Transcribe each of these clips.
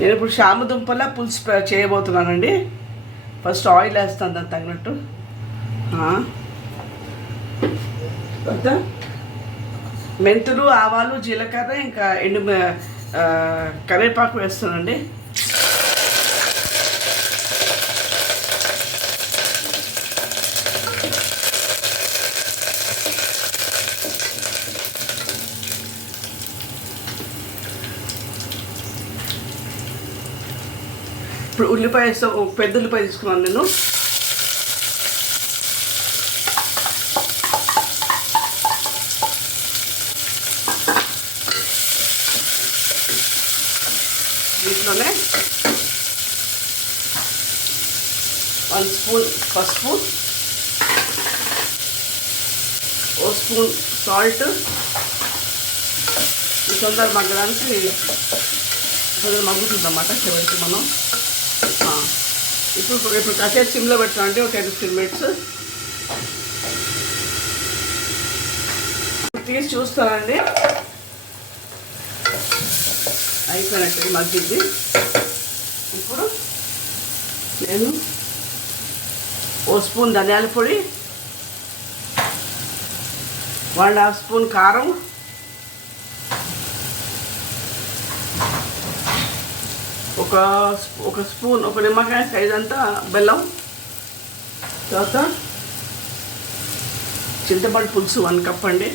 నేను ఇప్పుడు శామదుంపల పులుసు చేయబోతున్నానండి. ఫస్ట్ ఆయిల్ వేస్తాను దానికి తగినట్టు. తర్వాత మెంతులు, ఆవాలు, జీలకర్ర, ఇంకా కరివేపాకు వేస్తానండి. ఇప్పుడు ఉల్లిపాయ వేస్తాం. పెద్ద ఉల్లిపాయ తీసుకున్నాను నేను. దీంట్లోనే 1 స్పూన్ పసుపు, 1 స్పూన్ సాల్ట్. ఈ తొందర మగ్గడానికి తొందర మగ్గుతుందన్నమాట చివరికి మనం. ఇప్పుడు కాసేపు సిమ్లో పెట్టామంటే ఒక 10-15 మినిట్స్. తీసి చూస్తానండి, అయిపోయినట్టు మగ్గిద్ది. ఇప్పుడు నేను 1 స్పూన్ ధనియాల పొడి, 1.5 స్పూన్ కారం, ఒక స్పూన్, ఒక నిమ్మకాయ సైజ్ అంతా బెల్లం, తర్వాత చింతపండు పులుసు 1 కప్ అండి.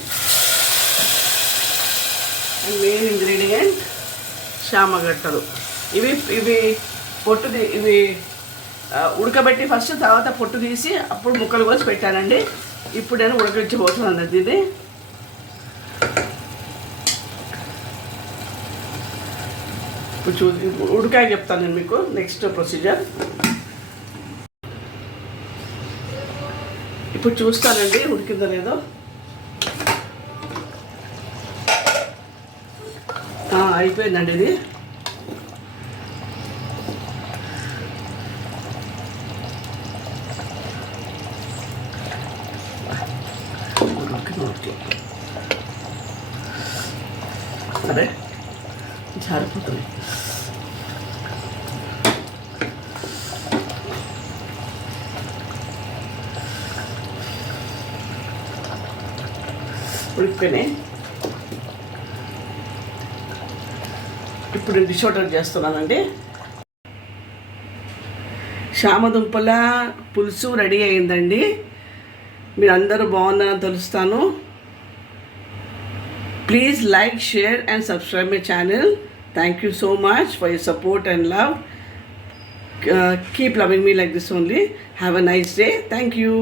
అండ్ మెయిన్ ఇంగ్రీడియంట్ శామగడ్డలు. ఇవి ఉడకబెట్టి ఫస్ట్, తర్వాత పొట్టు తీసి అప్పుడు ముక్కలు కోసి పెట్టానండి. ఇప్పుడు నేను ఉడకించబోతున్నాను దీన్ని. ఇప్పుడు ఉడకాయ చెప్తాను నేను మీకు నెక్స్ట్ ప్రొసీజర్. ఇప్పుడు చూస్తానండి ఉడికిందో లేదో. అయిపోయిందండి ఇది. అరే జారిపోతుంది. ఉడికిపోయినాయి. ఇప్పుడు డిష్ అవుట్ చేస్తున్నానండి. శామదుంపల పులుసు రెడీ అయిందండి. మీరు అందరూ బాగుందని తెలుస్తాను. Please like, share and subscribe my channel. Thank you so much for your support and love. Keep loving me like this only. Have a nice day. Thank you.